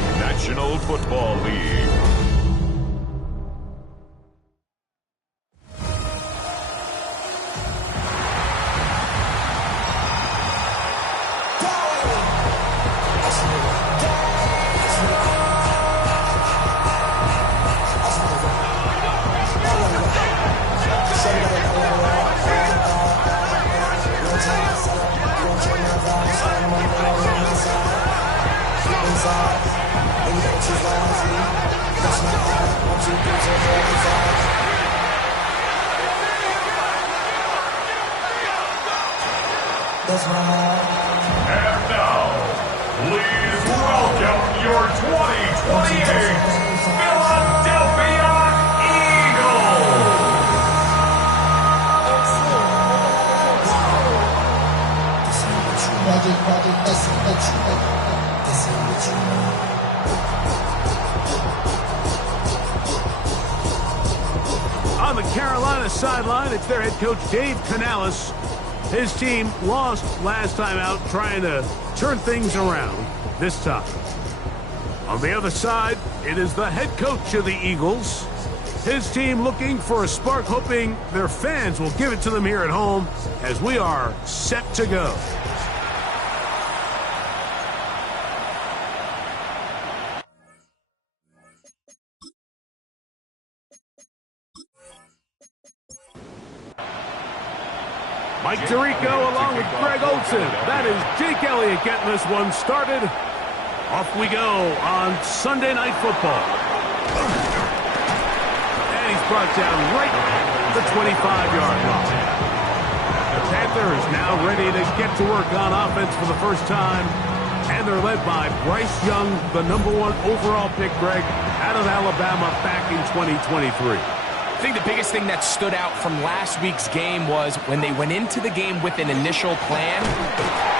the National Football League. And now, please welcome your 2028 Philadelphia Eagles. On the Carolina sideline, it's their head coach, Dave Canales. His team lost last time out, trying to turn things around this time. On the other side, it is the head coach of the Eagles. His team looking for a spark, hoping their fans will give it to them here at home as we are set to go. Mike Tirico along with Greg Olsen. That is Jake Elliott getting this one started. Off we go on Sunday Night Football. And he's brought down right at the 25-yard line. The Panthers now ready to get to work on offense for the first time. And they're led by Bryce Young, the #1 overall pick, Greg, out of Alabama back in 2023. I think the biggest thing that stood out from last week's game was when they went into the game with an initial plan,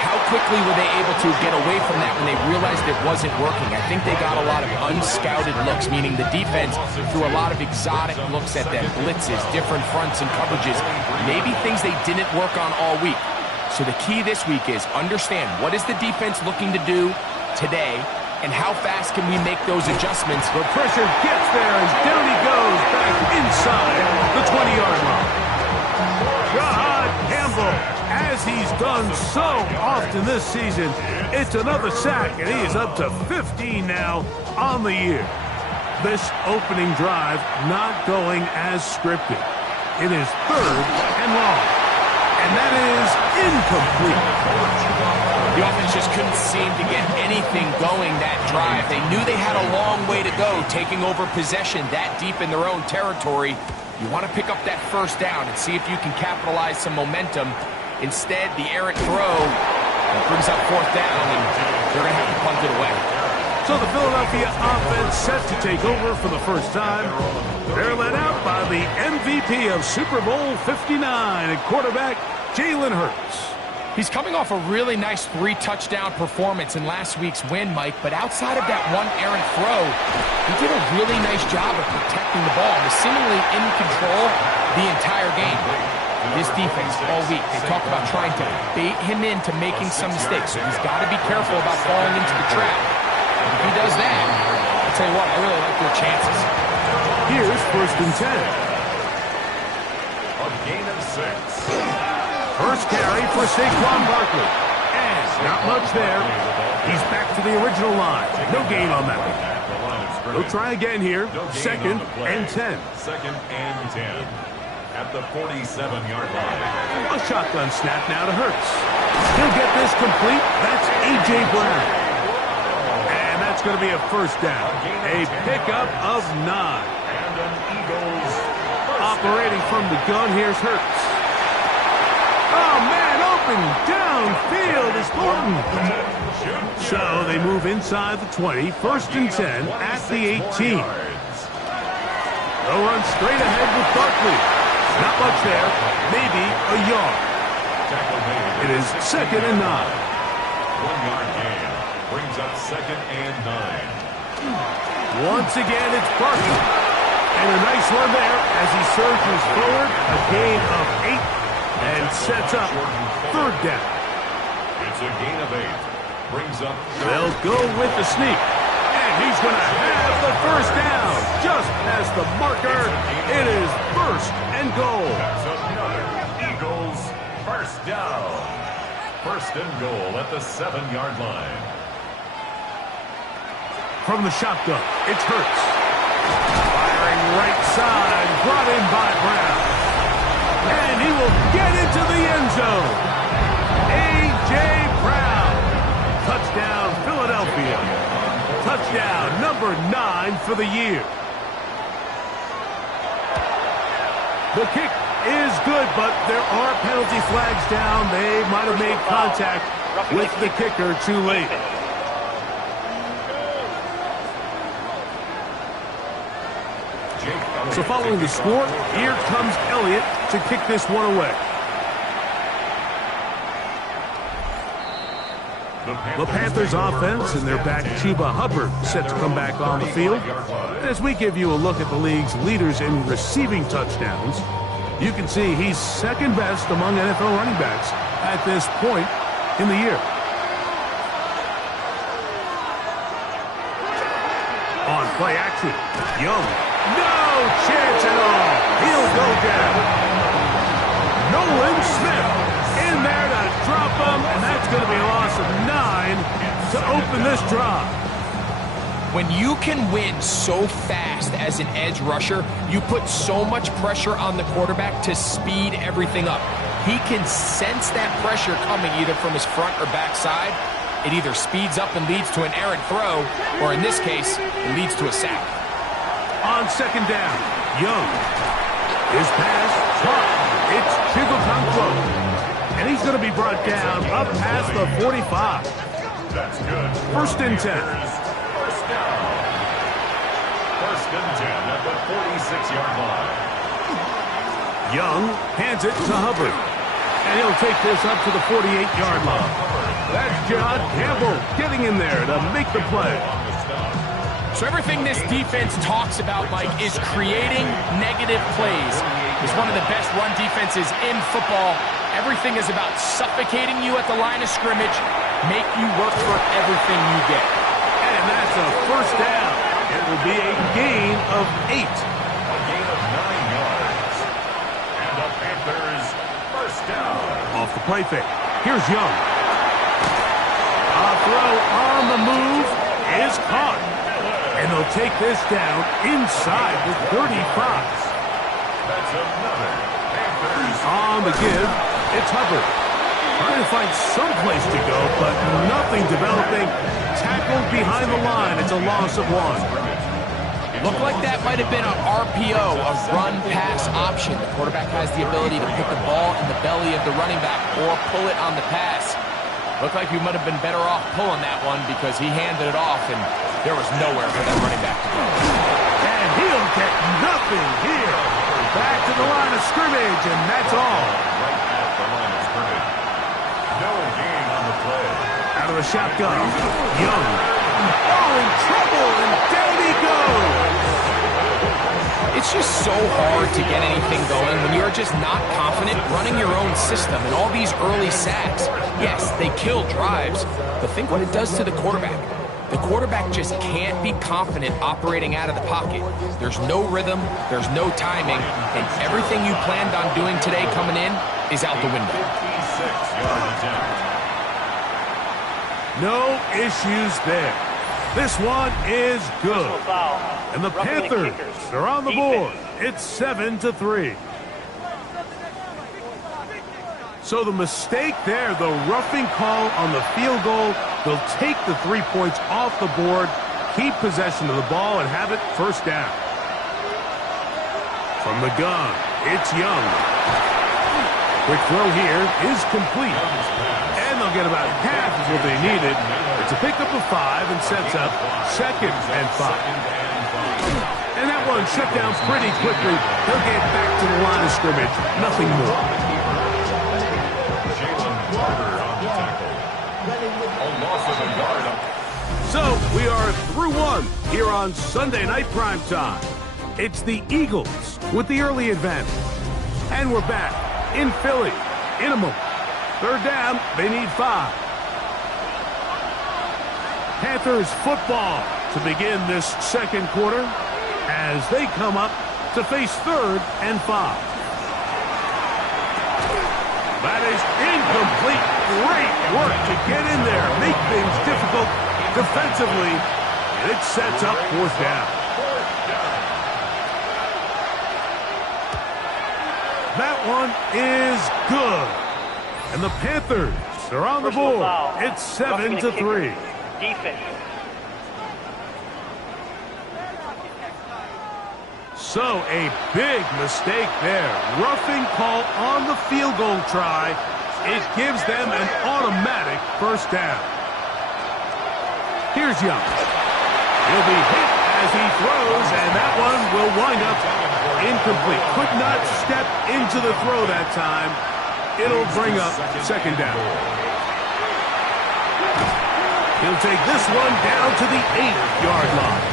how quickly were they able to get away from that when they realized it wasn't working? I think they got a lot of unscouted looks, meaning the defense threw a lot of exotic looks at them, blitzes, different fronts and coverages, maybe things they didn't work on all week. So the key this week is understand what is the defense looking to do today, and how fast can we make those adjustments? The pressure gets there, and down he goes back inside the 20-yard line. God Campbell, as he's done so often this season, it's another sack, and he is up to 15 now on the year. This opening drive not going as scripted. It is 3rd and long, and that is incomplete. The offense just couldn't seem to get anything going that drive. They knew they had a long way to go, taking over possession that deep in their own territory. You want to pick up that first down and see if you can capitalize some momentum. Instead, the errant throw brings up 4th down, and they're going to have to punt it away. So the Philadelphia offense set to take over for the first time. They're led out by the MVP of Super Bowl 59 and quarterback Jalen Hurts. He's coming off a really nice 3-touchdown performance in last week's win, Mike, but outside of that one errant throw, he did a really nice job of protecting the ball. He was seemingly in control the entire game. This defense all week, they talked about trying to bait him into making some mistakes, so he's got to be careful about falling into the trap. If he does that, I'll tell you what, I really like their chances. Here's 1st and 10. A gain of 6. First carry for Saquon Barkley. And not much there. He's back to the original line. No gain on that one. They'll try again here. 2nd and 10. 2nd and 10. At the 47-yard line. A shotgun snap now to Hurts. He'll get this complete. That's A.J. Brown. And that's going to be a first down. A pickup of 9. And an Eagles operating from the gun. Here's Hurts. Oh, man, open downfield is Thornton. So they move inside the 20, 1st and 10 at the 18. They'll run straight ahead with Barkley. Not much there, maybe a yard. It is 2nd and 9. 1-yard gain brings up 2nd and 9. Once again, it's Barkley. And a nice run there as he surges forward, a gain of 8. And sets up 3rd down. It's a gain of 8. Brings up. They'll go with the sneak. And he's going to have the first down. Just past the marker, it is first and goal. That's another Eagles first down. First and goal at the 7-yard line. From the shotgun, it's Hurts. Firing right side, brought in by Brown. And he will get into the end zone. A.J. Brown. Touchdown, Philadelphia. Touchdown, number 9 for the year. The kick is good, but there are penalty flags down. They might have made contact with the kicker too late. So following the score, here comes Elliott to kick this one away. The Panthers offense and their back Chuba Hubbard set to come back on the field. As we give you a look at the league's leaders in receiving touchdowns, you can see he's second best among NFL running backs at this point in the year. On play action, Young. No chance at all. He'll go down. Nolan Smith in there to drop him, and that's going to be a loss of 9 to open this drive. When you can win so fast as an edge rusher, you put so much pressure on the quarterback to speed everything up. He can sense that pressure coming either from his front or back side. It either speeds up and leads to an errant throw, or in this case, it leads to a sack. On second down, Young. His pass caught. It's Chigotankwo. And he's going to be brought down up past the 45. That's good. First and 10. First down. First and 10 at the 46-yard line. Young hands it to Hubbard. And he'll take this up to the 48-yard line. That's John Campbell getting in there to make the play. So everything this defense talks about, Mike, is creating negative plays. It's one of the best run defenses in football. Everything is about suffocating you at the line of scrimmage, make you work for everything you get. And that's a first down. It will be a gain of 8. A gain of 9 yards. And the Panthers first down. Off the play fake. Here's Young. A throw on the move is caught. And they'll take this down inside the 35. That's another Panthers. On the give, it's Hubbard. Trying to find some place to go, but nothing developing. Tackled behind the line. It's a loss of 1. Looked like that might have been an RPO, a run-pass option. The quarterback has the ability to put the ball in the belly of the running back or pull it on the pass. Looked like he might have been better off pulling that one because he handed it off, and there was nowhere for that running back to go. And he'll get nothing here. Back to the line of scrimmage, and that's all. Right at the line of scrimmage. No gain on the play. Out of the shotgun, Young. Oh, in trouble, and down he goes. It's just so hard to get anything going when you're just not confident running your own system and all these early sacks. Yes, they kill drives, but think what it does to the quarterback. The quarterback just can't be confident operating out of the pocket. There's no rhythm, there's no timing, and everything you planned on doing today coming in is out the window. 56-yard attempt. No issues there. This one is good. And the Panthers are on the board. It's 7-3. So the mistake there, the roughing call on the field goal, they'll take the 3 points off the board, keep possession of the ball, and have it first down. From the gun, it's Young. Quick throw here is complete. And they'll get about half of what they needed. It's a pickup of 5 and sets up 2nd and 5. And that one shut down pretty quickly. They'll get back to the line of scrimmage. Nothing more. So we are through 1 here on Sunday Night Primetime. It's the Eagles with the early advantage. And we're back in Philly in a moment. Third down, they need 5. Panthers football to begin this second quarter as they come up to face 3rd and 5. That is incomplete. Great work to get in there, make things difficult defensively, and it sets up 4th down. That one is good. And the Panthers are on the board. It's 7-3. Defense. So a big mistake there. Roughing call on the field goal try. It gives them an automatic 1st down. Here's Young. He'll be hit as he throws, and that one will wind up incomplete. Could not step into the throw that time. It'll bring up 2nd down. He'll take this one down to the 8-yard line.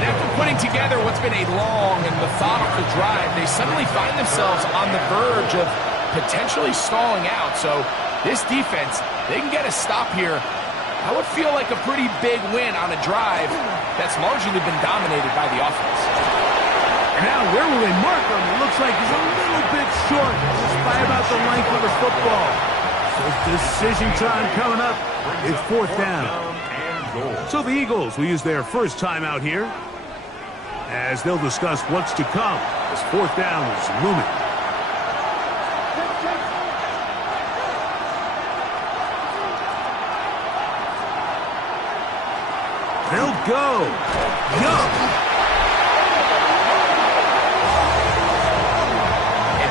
And after putting together what's been a long and methodical drive, they suddenly find themselves on the verge of potentially stalling out. So this defense, they can get a stop here. I would feel like a pretty big win on a drive that's largely been dominated by the offense. And now where will they mark him? It looks like he's a little bit short just by about the length of the football. So decision time coming up. It's 4th down. So the Eagles will use their first timeout here as they'll discuss what's to come as 4th down is looming. They'll go. Young.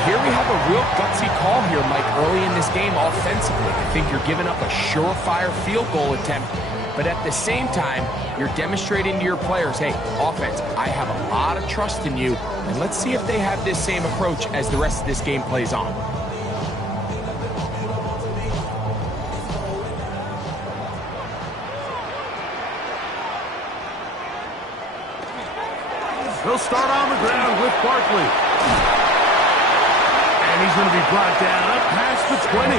Here we have a real gutsy call here, Mike, early in this game offensively. I think you're giving up a surefire field goal attempt, but at the same time, you're demonstrating to your players, hey, offense, I have a lot of trust in you, and let's see if they have this same approach as the rest of this game plays on. They'll start on the ground with Barkley. And he's going to be brought down up past the 20.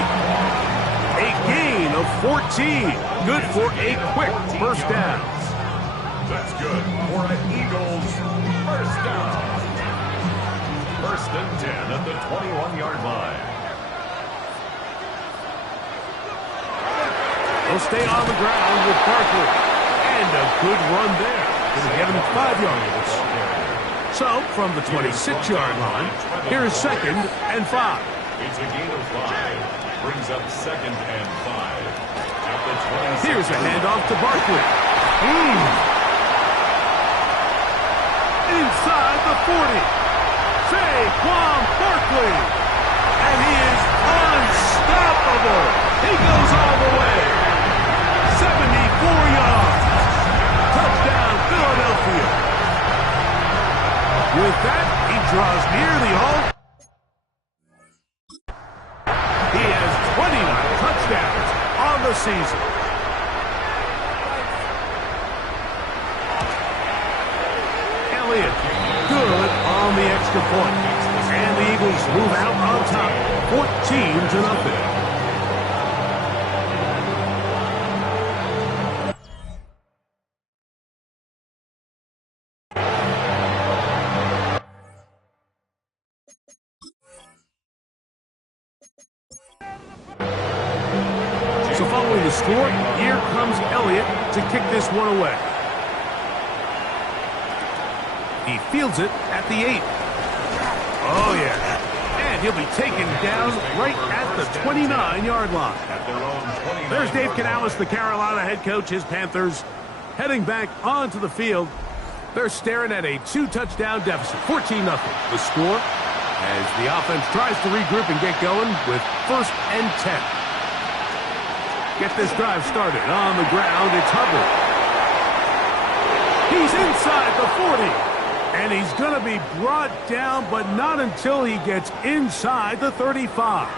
A gain of 14. Good for a quick 1st down. That's good for an Eagles 1st down. 1st and 10 at the 21-yard line. They'll stay on the ground with Barkley. And a good run there. Going to get him 5 yards. So, from the 26-yard line, here is 2nd and 5. It's a gain of 5. Brings up 2nd and 5. At the 26. Here's a handoff to Barkley. Inside the 40. Saquon Barkley. And he is unstoppable. He goes all the way. 74 yards. Touchdown, Philadelphia. With that, he draws near the halt. He has 29 touchdowns on the season. Elliott, good on the extra point. And the Eagles move out on top, 14-0. The score, here comes Elliott to kick this one away. He fields it at the 8. Oh, yeah. And he'll be taken down right at the 29-yard line. There's Dave Canales, the Carolina head coach. His Panthers heading back onto the field. They're staring at a 2-touchdown deficit, 14-0. The score as the offense tries to regroup and get going with 1st and 10. Get this drive started. On the ground, it's Hubbard. He's inside the 40. And he's going to be brought down, but not until he gets inside the 35.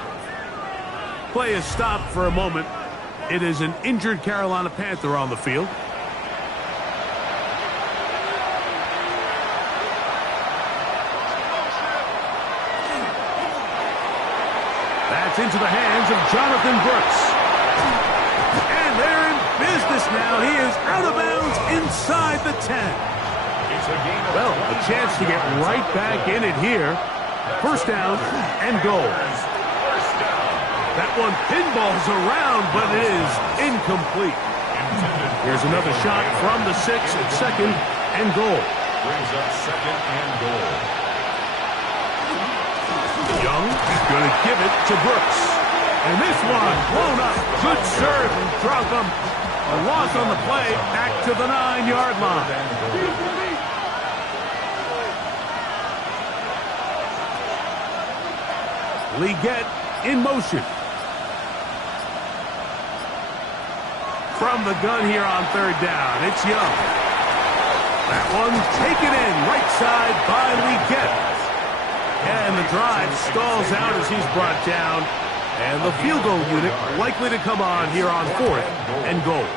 Play is stopped for a moment. It is an injured Carolina Panther on the field. That's into the hands of Jonathan Brooks. And they're in business this now. He is out of bounds inside the 10. Well, a chance to get right back in it here. First down and goal. That one pinballs around, but it is incomplete. Here's another shot from the 6 at second and goal. Brings up second and goal. Young is going to give it to Brooks. And this one blown up. Good serve and drop him. A loss on the play back to the 9-yard line. Leggett in motion. From the gun here on third down, it's Young. That one taken in right side by Leggett. And the drive stalls out as he's brought down. And the field goal unit likely to come on here on fourth and goal.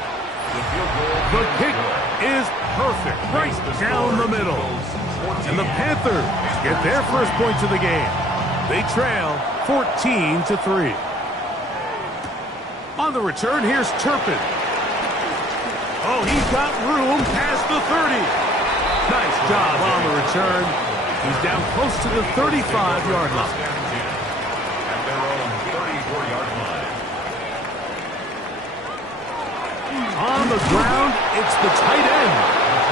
The kick is perfect, right down the middle. And the Panthers get their first points of the game. They trail 14-3. On the return, here's Turpin. Oh, he's got room past the 30. Nice job on the return. He's down close to the 35-yard line. At their own 34-yard line. On the ground, it's the tight end.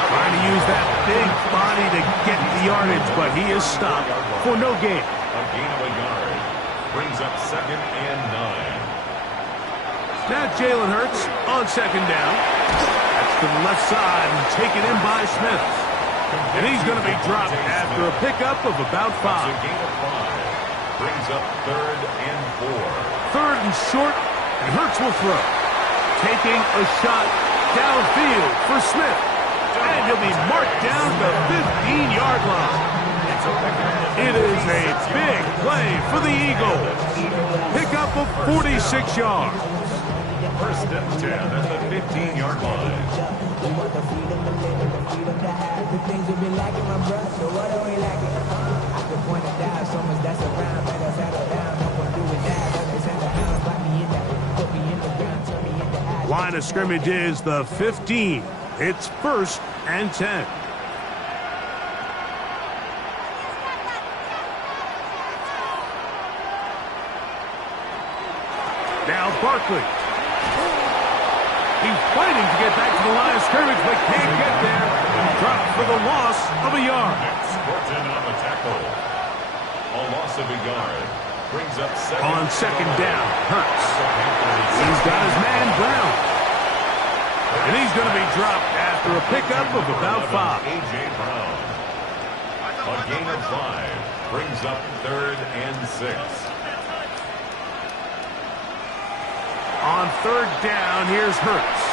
Trying to use that big body to get the yardage, but he is stopped for no gain. A gain of a yard. Brings up second and 9. Now Jalen Hurts on second down. That's to the left side and taken in by Smith. And he's going to be dropped after a pickup of about 5. A gain of 5. Brings up third and 4. Third and short, and Hurts will throw. Taking a shot downfield for Smith. And he'll be marked down the 15-yard line. It is a big play for the Eagles. Pickup of 46 yards. First and 10 at the 15-yard line. Line of scrimmage is the 15. It's first and 10. Now Barkley. He's fighting to get back to the line of scrimmage, but can't get there. Dropped for the loss of a yard. Sporton on the tackle. A loss of a yard. Brings up second. On second down, Hurts. He's got his man Brown. And he's going to be dropped after a pickup of about 5. A.J. Brown. A gain of 5. Brings up third and 6. On third down, here's Hurts.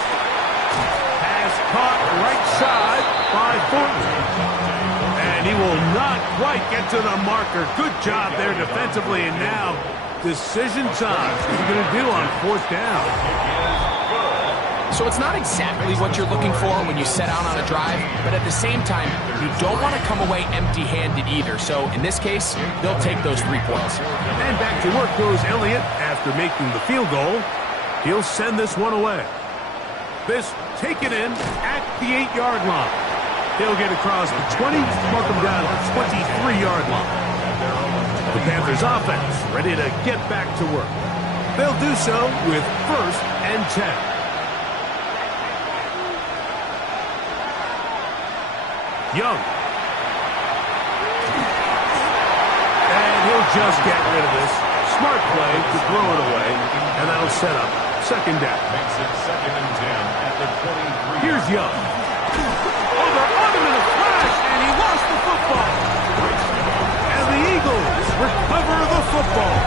Pass caught right side by Thornton. And he will not quite get to the marker. Good job there defensively. And now, decision time. What are you going to do on fourth down? So it's not exactly what you're looking for when you set out on a drive, but at the same time, you don't want to come away empty-handed either. So in this case, they'll take those 3 points. And back to work goes Elliott after making the field goal. He'll send this one away. This taken in at the 8-yard line. He'll get across the 20, mark him down at the 23-yard line. The Panthers offense ready to get back to work. They'll do so with first and 10. Young. And he'll just get rid of this. Smart play to throw it away, and that'll set up second down. Makes it second and 10 at the 23. Here's Young. Oh, they're on him in a flash, and he lost the football. And the Eagles recover the football.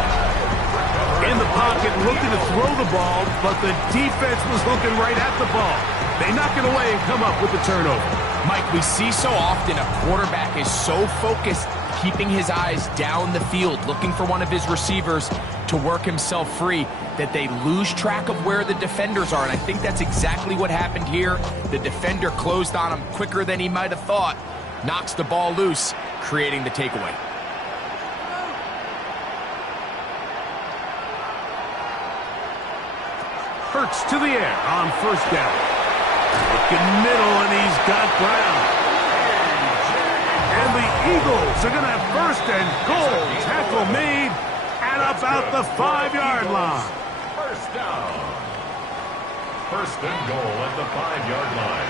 In the pocket, looking to throw the ball, but the defense was looking right at the ball. They knock it away and come up with the turnover. Mike, we see so often a quarterback is so focused, keeping his eyes down the field, looking for one of his receivers to work himself free, that they lose track of where the defenders are. And I think that's exactly what happened here. The defender closed on him quicker than he might have thought, knocks the ball loose, creating the takeaway. Hurts to the air on first down. Looking middle, and he's got Brown. And the Eagles are going to have first and goal. Tackle made at about the 5-yard line. First down. First and goal at the 5-yard line.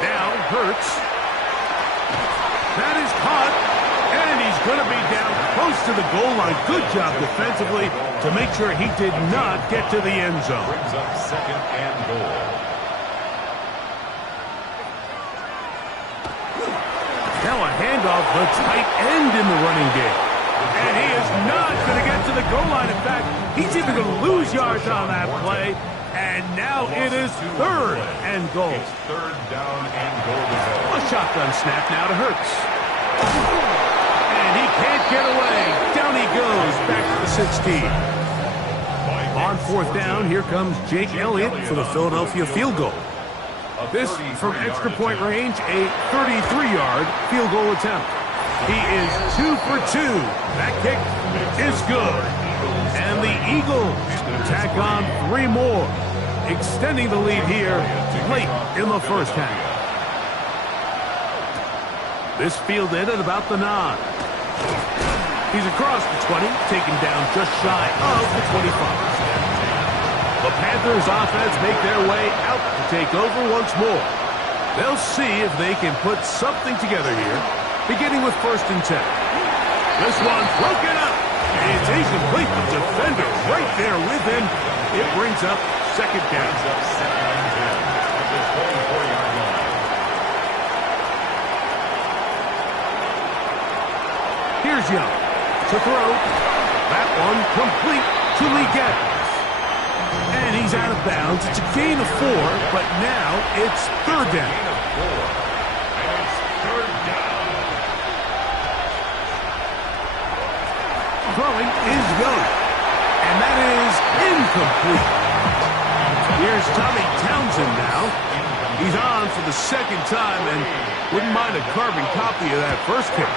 Now Hurts. That is caught. And he's going to be down close to the goal line. Good job defensively to make sure he did not get to the end zone. Brings up second and goal. Now a handoff, the tight end in the running game. And he is not going to get to the goal line. In fact, he's even going to lose yards on that play. And now it is third and goal. It's third down and goal to go. A shotgun snap now to Hurts. And he can't get away. Down he goes, back to the 16. On fourth down, here comes Jake Elliott for the Philadelphia field goal. This from extra point range, a 33-yard field goal attempt. He is 2 for 2. That kick is good. And the Eagles tack on 3 more, extending the lead here late in the first half. This fielded at about the 9. He's across the 20, taken down just shy of the 25. The Panthers offense make their way out to take over once more. They'll see if they can put something together here, beginning with first and 10. This one broken up. It's incomplete. The defender right there with him. It brings up second down. Here's Young to throw. That one complete to Lee Gaddis. And he's out of bounds. It's a gain of 4, but now it's third down. Throwing is Young. And that is incomplete. Here's Tommy Townsend now. He's on for the second time and wouldn't mind a carbon copy of that first kick.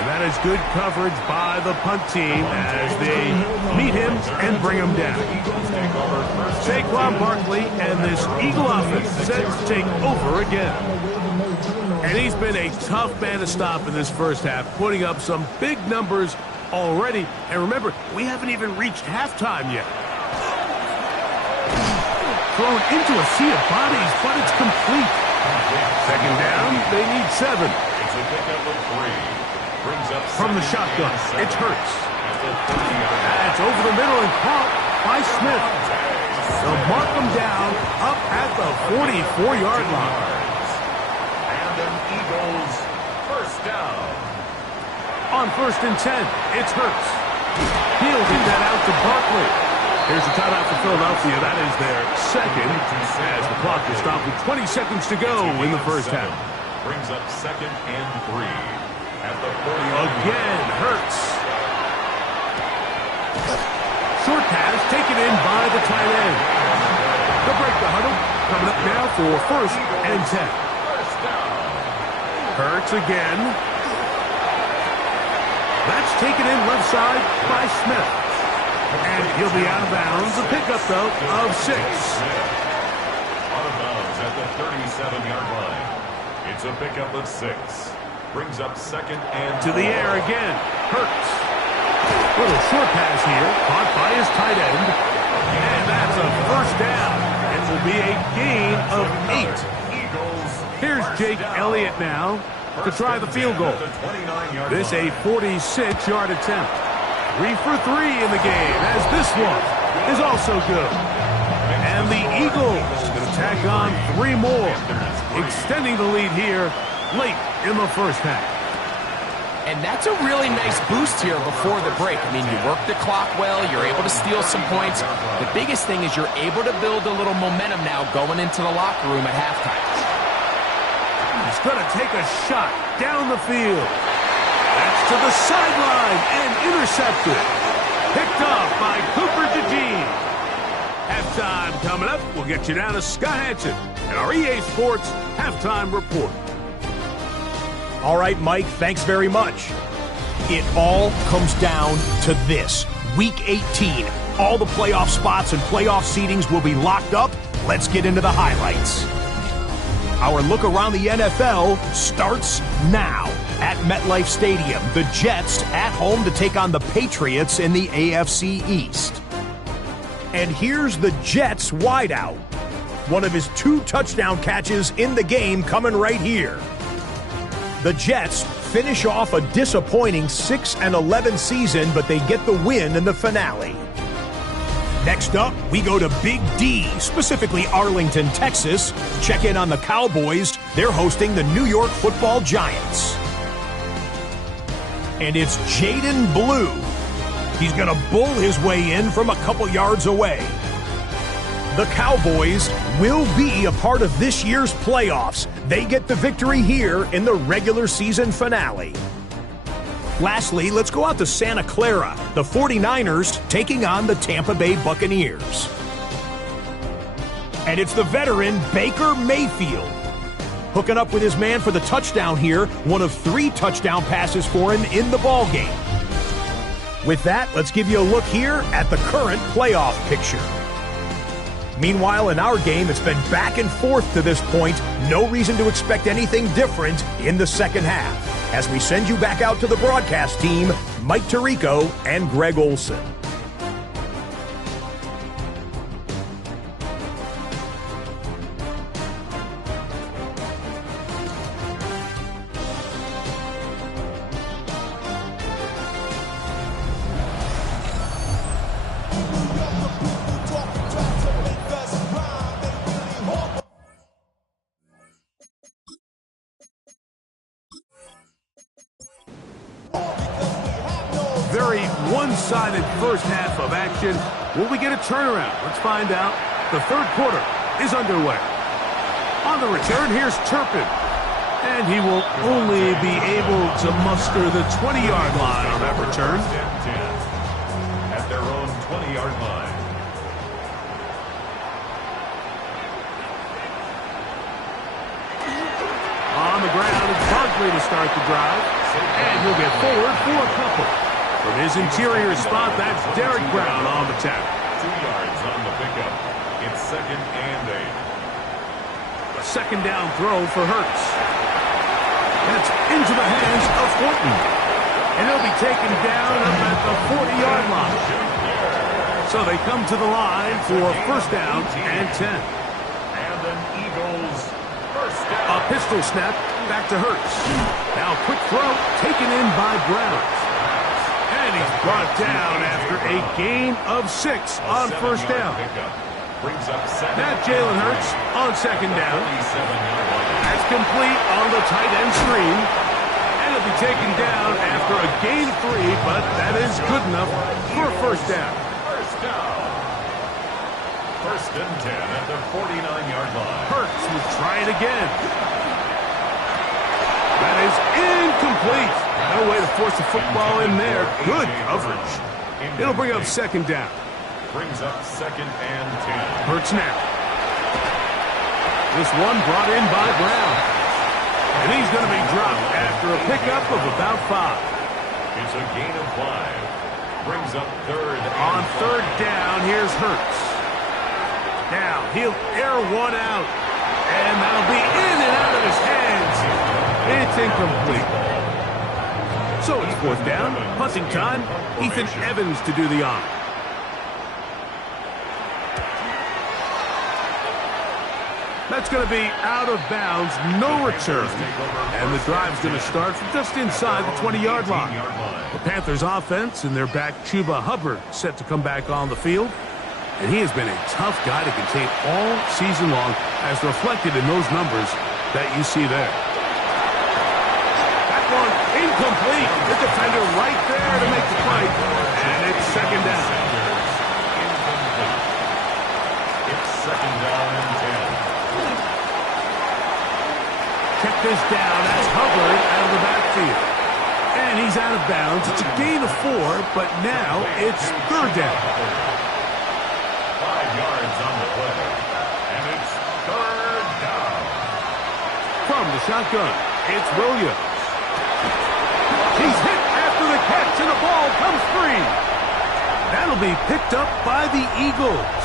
And that is good coverage by the punt team as they meet him and bring him down. Saquon Barkley and this Eagle offense set to take over again. And he's been a tough man to stop in this first half, putting up some big numbers already. And remember, we haven't even reached halftime yet. Thrown into a sea of bodies, but it's complete. Second down, they need 7. It's a pickup of 3. Brings up from the shotgun. It's Hurts. That's over the middle and caught by Smith. They'll mark him down up at the 44-yard line. And an Eagles first down. On first and 10, it's Hurts. He'll get that out to Barkley. Here's the timeout for Philadelphia. That is their second as the clock is stopped with 20 seconds to go in the first half. Brings up second and 3. At the 40. Again, Hurts. Short pass taken in by the tight end. They'll break the huddle. Coming up now for first and 10. First down. Hurts again. That's taken in left side by Smith. And he'll be out of bounds. A pickup, though, of 6. Out of bounds at the 37-yard line. It's a pickup of 6. Brings up second and to the air again. Hurts. Little short pass here. Caught by his tight end. And that's a first down. It will be a gain of 8. Here's Jake Elliott now to try the field goal. This a 46-yard attempt. 3 for 3 in the game, as this one is also good. And the Eagles going to tack on 3 more, extending the lead here late in the first half. And that's a really nice boost here before the break. I mean, you work the clock well, you're able to steal some points. The biggest thing is you're able to build a little momentum now going into the locker room at halftime. He's going to take a shot down the field. That's to the sideline and intercepted. Picked off by Cooper DeJean. Halftime coming up. We'll get you down to Scott Hansen and our EA Sports Halftime Report. All right, Mike, thanks very much. It all comes down to this. Week 18, all the playoff spots and playoff seedings will be locked up. Let's get into the highlights. Our look around the NFL starts now. At MetLife Stadium, the Jets at home to take on the Patriots in the AFC East. And here's the Jets wideout. One of his 2 touchdown catches in the game coming right here. The Jets finish off a disappointing 6-11 season, but they get the win in the finale. Next up, we go to Big D, specifically Arlington, Texas. Check in on the Cowboys. They're hosting the New York Football Giants. And it's Jaden Blue. He's going to bull his way in from a couple yards away. The Cowboys will be a part of this year's playoffs. They get the victory here in the regular season finale. Lastly, let's go out to Santa Clara. The 49ers taking on the Tampa Bay Buccaneers. And it's the veteran Baker Mayfield hooking up with his man for the touchdown here. One of 3 touchdown passes for him in the ballgame. With that, let's give you a look here at the current playoff picture. Meanwhile, in our game, it's been back and forth to this point. No reason to expect anything different in the second half. As we send you back out to the broadcast team, Mike Tirico and Greg Olson. Very one-sided first half of action. Will we get a turnaround? Let's find out. The third quarter is underway. On the return, here's Turpin. And he will only be able to muster the 20-yard line on that return. At their own 20-yard line. On the ground, it's Barkley to start the drive. And he'll get forward for a couple. From his interior spot, that's Derek Brown on the tackle. 2 yards on the pickup. It's 2nd and 8. A second down throw for Hurts. And it's into the hands of Horton. And he'll be taken down up at the 40-yard line. So they come to the line for first down and 10. And an Eagles first down. A pistol snap back to Hurts. Now quick throw taken in by Brown. And he's brought down after a gain of 6 on first down. Now Jalen Hurts on second down. That's complete on the tight end screen. And he'll be taken down after a gain of 3, but that is good enough for a first down. First down. 1st and 10 at the 49-yard line. Hurts will try it again. That is incomplete. No way to force the football in there. Good coverage. It'll bring up second down. Brings up 2nd and 10. Hurts now. This one brought in by Brown. And he's going to be dropped after a pickup of about 5. It's a gain of 5. Brings up 3rd. On 3rd down, here's Hurts. Now he'll air one out. And that'll be in and out of his hands. It's incomplete. So it's 4th down, punting time. Ethan Evans to do the honor. That's going to be out of bounds, no return. And the drive's going to start from just inside the 20-yard line. The Panthers offense and their back Chuba Hubbard set to come back on the field. And he has been a tough guy to contain all season long, as reflected in those numbers that you see there. That one incomplete. The defender right there to make the fight. And it's second down. It's 2nd down and 10. Check this down. That's Hubbard out of the backfield. And he's out of bounds. It's a gain of 4, but now it's 3rd down. 5 yards on the play. And it's 3rd down. From the shotgun, it's Williams. He's hit after the catch, and the ball comes free. That'll be picked up by the Eagles.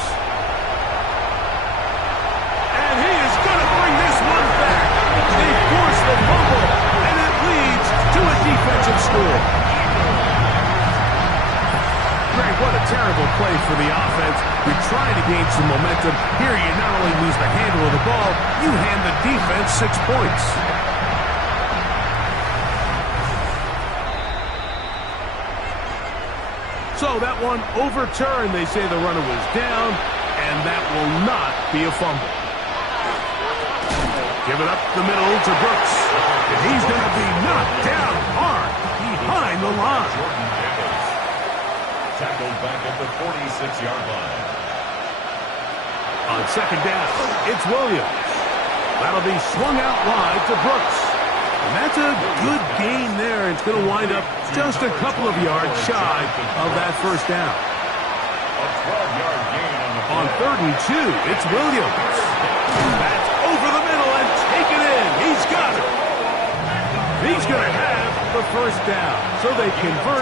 And he is going to bring this one back. They force the fumble, and it leads to a defensive score. Greg, what a terrible play for the offense. You're trying to gain some momentum. Here you not only lose the handle of the ball, you hand the defense 6 points. So that one overturned. They say the runner was down, and that will not be a fumble. Give it up the middle to Brooks. And he's going to be knocked down hard behind the line. Tackled back at the 46-yard line. On second down, it's Williams. That'll be swung out wide to Brooks. And that's a good gain there. It's going to wind up just a couple of yards shy of that first down. A 12-yard gain on 3rd and 2. It's Williams. That's over the middle and taken in. He's got it. He's going to have the first down. So they convert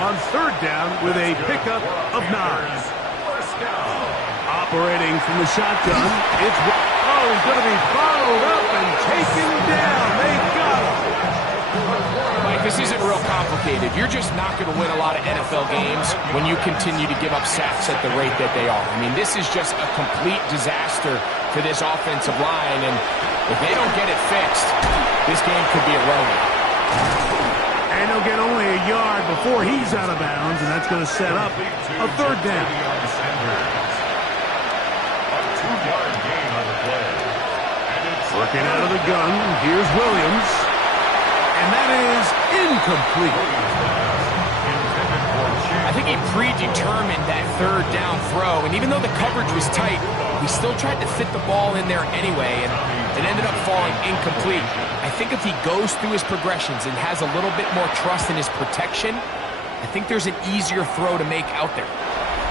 on 3rd down with a pickup of 9. First down. Operating from the shotgun, it's... Oh, he's going to be followed up and taken down. They got him. Mike, this isn't real complicated. You're just not going to win a lot of NFL games when you continue to give up sacks at the rate that they are. I mean, this is just a complete disaster for this offensive line, and if they don't get it fixed, this game could be a runaway. And he'll get only a yard before he's out of bounds, and that's going to set up a 3rd down. Working out of the gun, here's Williams. And that is incomplete. I think he predetermined that 3rd down throw, and even though the coverage was tight, he still tried to fit the ball in there anyway, and it ended up falling incomplete. I think if he goes through his progressions and has a little bit more trust in his protection, I think there's an easier throw to make out there.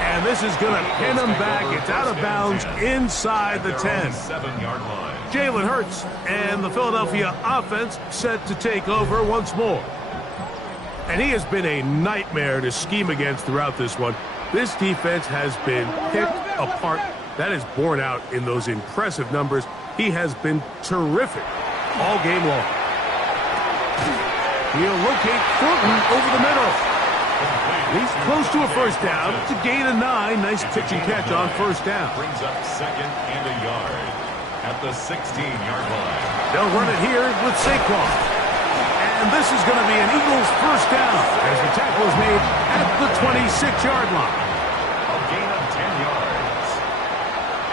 And this is going to pin him back. It's out of bounds inside the 10. 7-yard line. Jalen Hurts and the Philadelphia offense set to take over once more. And he has been a nightmare to scheme against throughout this one. This defense has been picked apart. That is borne out in those impressive numbers. He has been terrific all game long. He'll locate Thornton over the middle. He's close to a first down. It's a gain of 9. Nice pitch and catch on first down. Brings up 2nd and a yard at the 16-yard line. They'll run it here with Saquon. And this is going to be an Eagles first down as the tackle is made at the 26-yard line. A gain of 10 yards.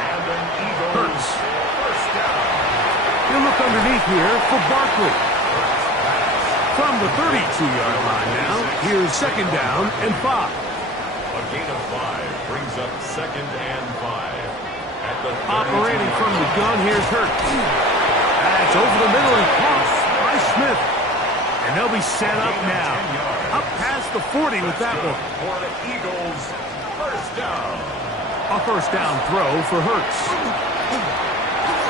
And an Eagles Hurts. first down. He'll look underneath here for Barkley. From the 32-yard line now, here's 2nd down and 5. A gain of 5 brings up 2nd and 5. At the Operating from the gun, here's Hurts. That's over the middle and caught by Smith. And they'll be set up now. Up past the 40 with that one. For the Eagles, first down. A first down throw for Hurts.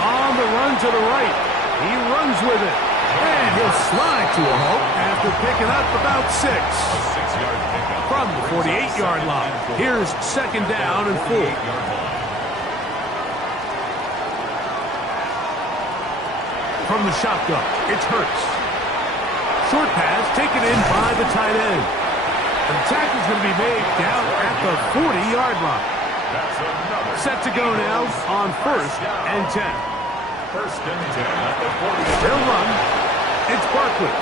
On the run to the right. He runs with it. And he'll slide to a halt after picking up about 6. A 6-yard pickup. From the 48-yard line, here's 2nd down and 4. From the shotgun, it's Hurts. Short pass taken in by the tight end. And the tackle's going to be made down at the 40-yard line. Set to go now on 1st and 10. 1st and 10 at the 40. They'll run. It's Barkley.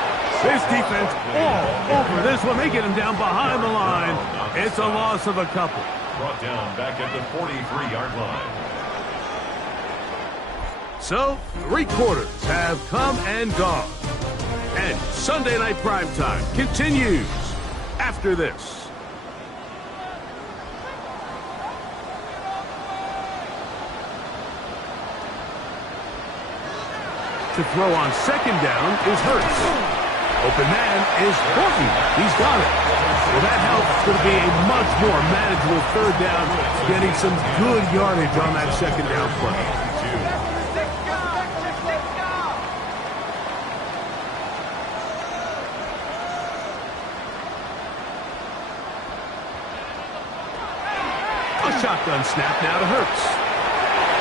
This defense all over this one. They get him down behind the line. It's a loss of a couple. Brought down back at the 43-yard line. So, 3 quarters have come and gone. And Sunday Night Primetime continues after this. To throw on 2nd down is Hurts. Open man is Thornton. He's got it. Well, that helps. It's going to be a much more manageable 3rd down, getting some good yardage on that 2nd down play. shotgun snap now to Hurts.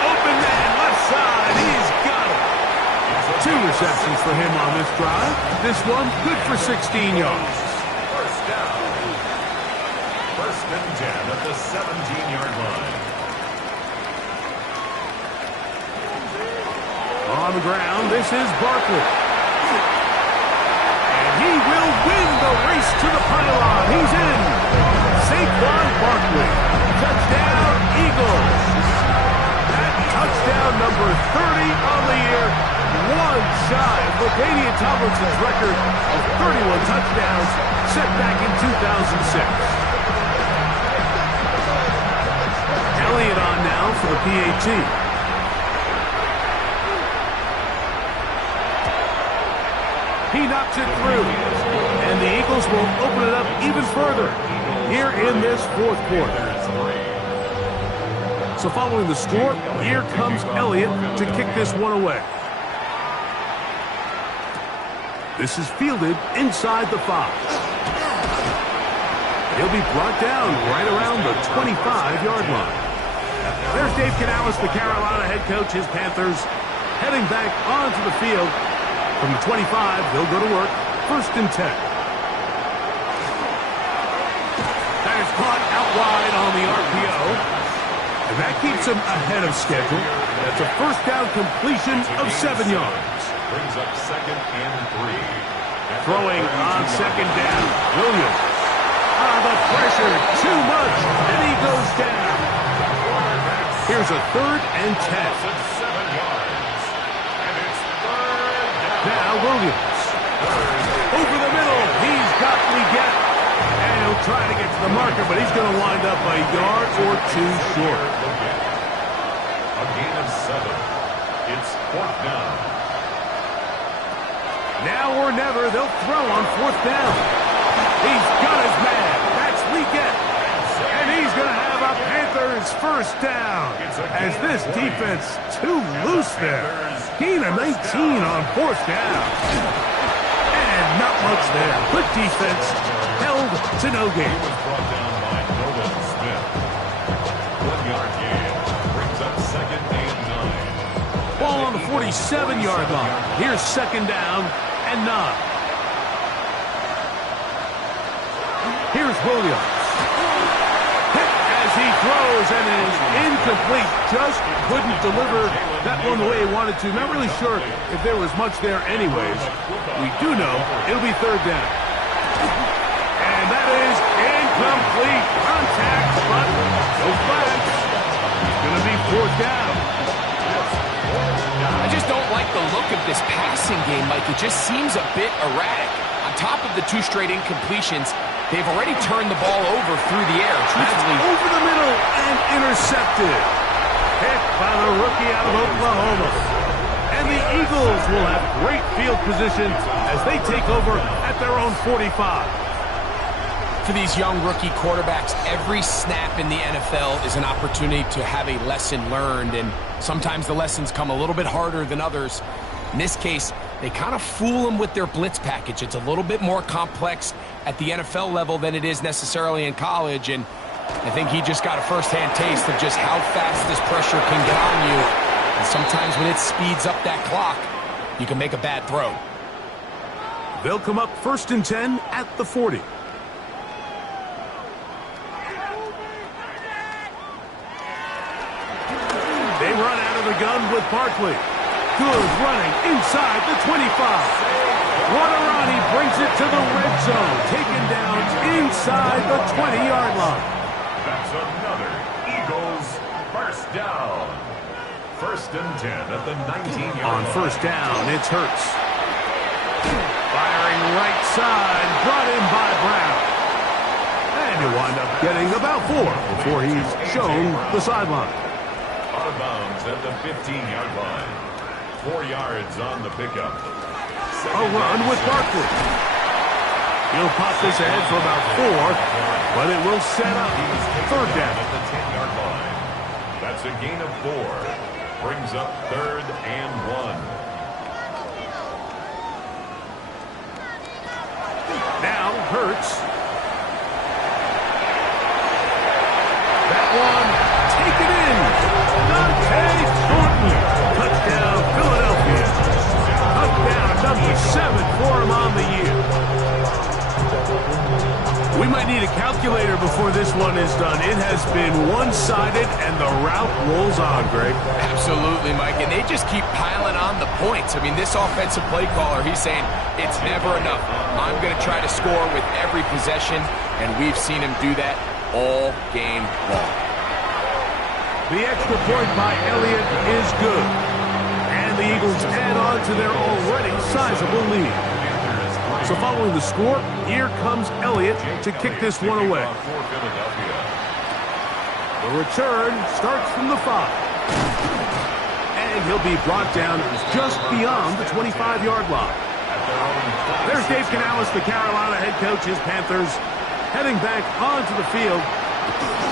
Open man, left side. He's got it. 2 receptions for him on this drive. This one good for 16 yards. First down. First and 10 at the 17-yard line. On the ground, this is Barkley. And he will win the race to the pylon. He's in. Saquon Barkley. Touchdown, Eagles. That touchdown number 30 on the year. One shy of LaDainian Tomlinson's record of 31 touchdowns set back in 2006. Elliott on now for the PAT. He knocks it through, and the Eagles will open it up even further here in this fourth quarter. So following the score, here comes Elliott to kick this one away. This is fielded inside the 5. He'll be brought down right around the 25-yard line. There's Dave Canales, the Carolina head coach, his Panthers, heading back onto the field. From the 25, they'll go to work. First and 10. That is caught out wide on the RPO. And that keeps him ahead of schedule. That's a first down completion of 7 yards. Brings up second and 3. Throwing on second down, Williams. The pressure, too much, and he goes down. Here's a third and 10. 7 yards. And it's third down. Now Williams. Over the middle, he's got Leggett. And he'll try to get to the marker, but he's going to wind up a yard or 2 short. A gain of 7. It's fourth down. Now or never, they'll throw on fourth down. He's got his man. That's Leggett. And he's going to have a Panthers first down. As this defense too loose there. Gain of 19 on fourth down. And not much there. Good defense. Held to no gain. He was brought down by Nolan Smith. 1-yard gain. Brings up second and 9. Ball on the 47-yard line. Here's second down and 9. Here's Williams. Hit as he throws and is incomplete. Just couldn't deliver that one the way he wanted to. Not really sure if there was much there anyways. We do know it'll be third down. And that is incomplete. Contact, but no flags. It's going to be fourth down. I just don't like the look of this passing game, Mike. It just seems a bit erratic. On top of the 2 straight incompletions, they've already turned the ball over through the air. Truthfully, over the middle and intercepted. Picked by the rookie out of Oklahoma. And the Eagles will have great field position as they take over at their own 45. for these young rookie quarterbacks, every snap in the NFL is an opportunity to have a lesson learned, and sometimes the lessons come a little bit harder than others. In this case, they kind of fool them with their blitz package. It's a little bit more complex at the NFL level than it is necessarily in college, and I think he just got a first-hand taste of just how fast this pressure can get on you. And sometimes when it speeds up that clock, you can make a bad throw. They'll come up 1st and 10 at the 40. They run out of the gun with Barkley. Good running inside the 25. Guarani brings it to the red zone. Taken down inside the 20-yard line. That's another Eagles first down. 1st and 10 at the 19-yard line. On first down, it's Hurts. Firing right side, brought in by Brown. And he'll wind up getting about 4 before he's shown the sideline. Out of bounds at the 15-yard line. 4 yards on the pickup. A run with Barkley. He'll pop this ahead for about 4, but it will set up 3rd down. At the 10-yard line. That's a gain of 4. Brings up 3rd and 1. Now Hurts. That one for him on the year. We might need a calculator before this one is done. It has been one-sided, and the route rolls on, Greg. Absolutely, Mike, and they just keep piling on the points. I mean, this offensive play caller, he's saying, it's never enough. I'm going to try to score with every possession, and we've seen him do that all game long. The extra point by Elliott is good, and the Eagles add on to their already sizable lead. So following the score, here comes Elliott to kick this one away. The return starts from the 5. And he'll be brought down just beyond the 25-yard line. There's Dave Canales, the Carolina head coach. His Panthers heading back onto the field.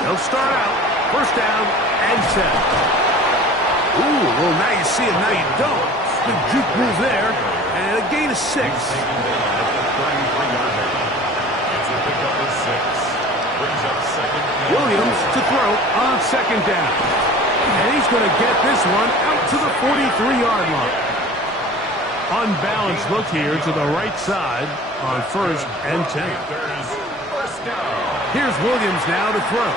They'll start out first down and 10. Ooh, well, now you see it, now you don't. Good juke move there, and a gain of 6. Williams to throw on second down. And he's going to get this one out to the 43-yard line. Unbalanced look here to the right side on first and 10. Here's Williams now to throw.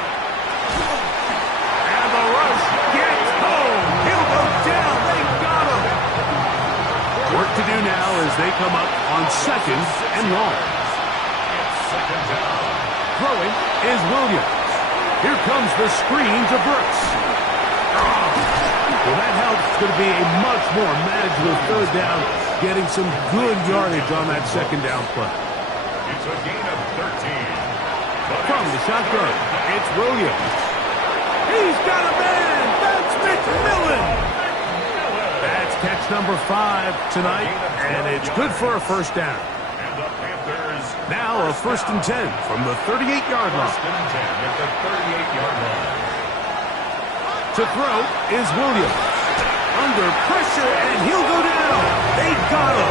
And the rush gets home. He'll go down. They got him. Work to do now as they come up on second and long. Throwing is Williams. Here comes the screen to Brooks. Well, that helps. It's going to be a much more manageable third down, getting some good yardage on that second down play. It's a gain of 13. From the shotgun, it's Williams. He's got a man. That's McMillan. That's catch number 5 tonight, and it's good for a first down. Now a first and 10 from the 38-yard line. First and 10 at the 38-yard line. To throw is Williams. Under pressure, and he'll go down. They got him.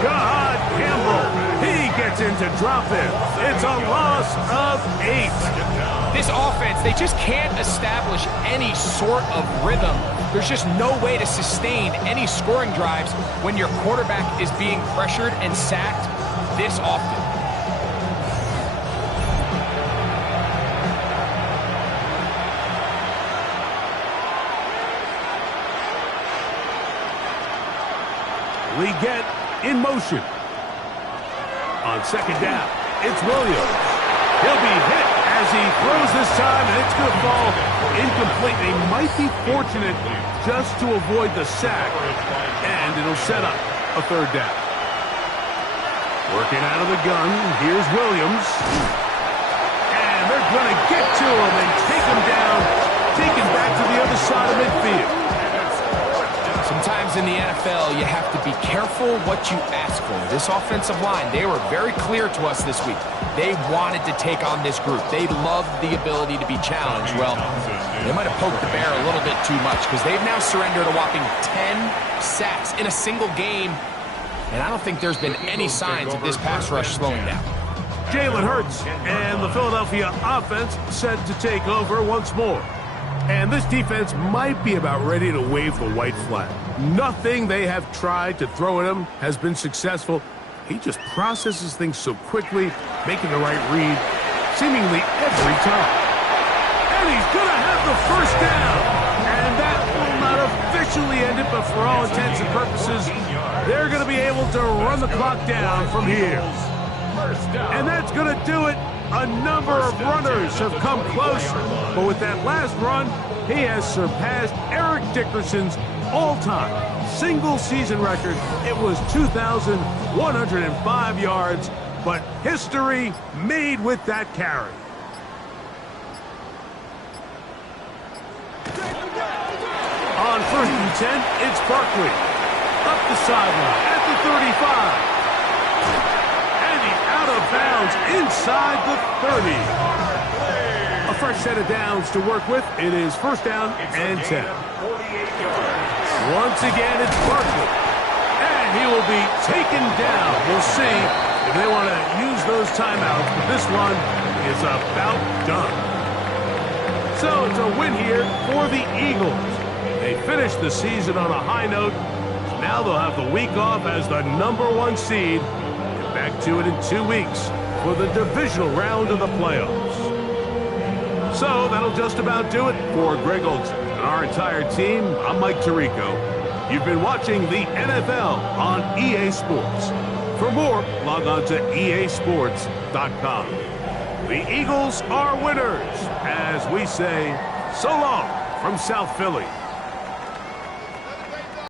God Campbell. He gets in to drop it. It's a loss of 8. This offense, they just can't establish any sort of rhythm. There's just no way to sustain any scoring drives when your quarterback is being pressured and sacked this often. We get in motion. On second down, it's Williams. He'll be hit as he throws this time, and it's going to fall incomplete. They might be fortunate just to avoid the sack, and it'll set up a third down. Working out of the gun, here's Williams. And they're going to get to him and take him down, taken back to the other side of midfield. Sometimes in the NFL, you have to be careful what you ask for. This offensive line, they were very clear to us this week. They wanted to take on this group. They loved the ability to be challenged. Well, they might have poked the bear a little bit too much because they've now surrendered a whopping 10 sacks in a single game. And I don't think there's been any signs of this pass rush slowing down. Jalen Hurts and the Philadelphia offense set to take over once more. And this defense might be about ready to wave the white flag. Nothing they have tried to throw at him has been successful. He just processes things so quickly, making the right read seemingly every time. And he's going to have the first down. And that will not officially end it, but for all intents and purposes, they're going to be able to run the clock down from here. And that's going to do it. A number of runners have come close, but with that last run, he has surpassed Eric Dickerson's all-time single-season record. It was 2,105 yards, but history made with that carry. On first and 10, it's Barkley. Up the sideline at the 35. Out of bounds inside the 30. A fresh set of downs to work with. It is first down and 10. Once again, it's Barkley. And he will be taken down. We'll see if they want to use those timeouts, but this one is about done. So it's a win here for the Eagles. They finished the season on a high note. Now they'll have the week off as the #1 seed. Get back to it in 2 weeks for the divisional round of the playoffs. So that'll just about do it for Greg Olson and our entire team. I'm Mike Tirico. You've been watching the NFL on EA Sports. For more, log on to easports.com. The Eagles are winners, as we say, so long from South Philly.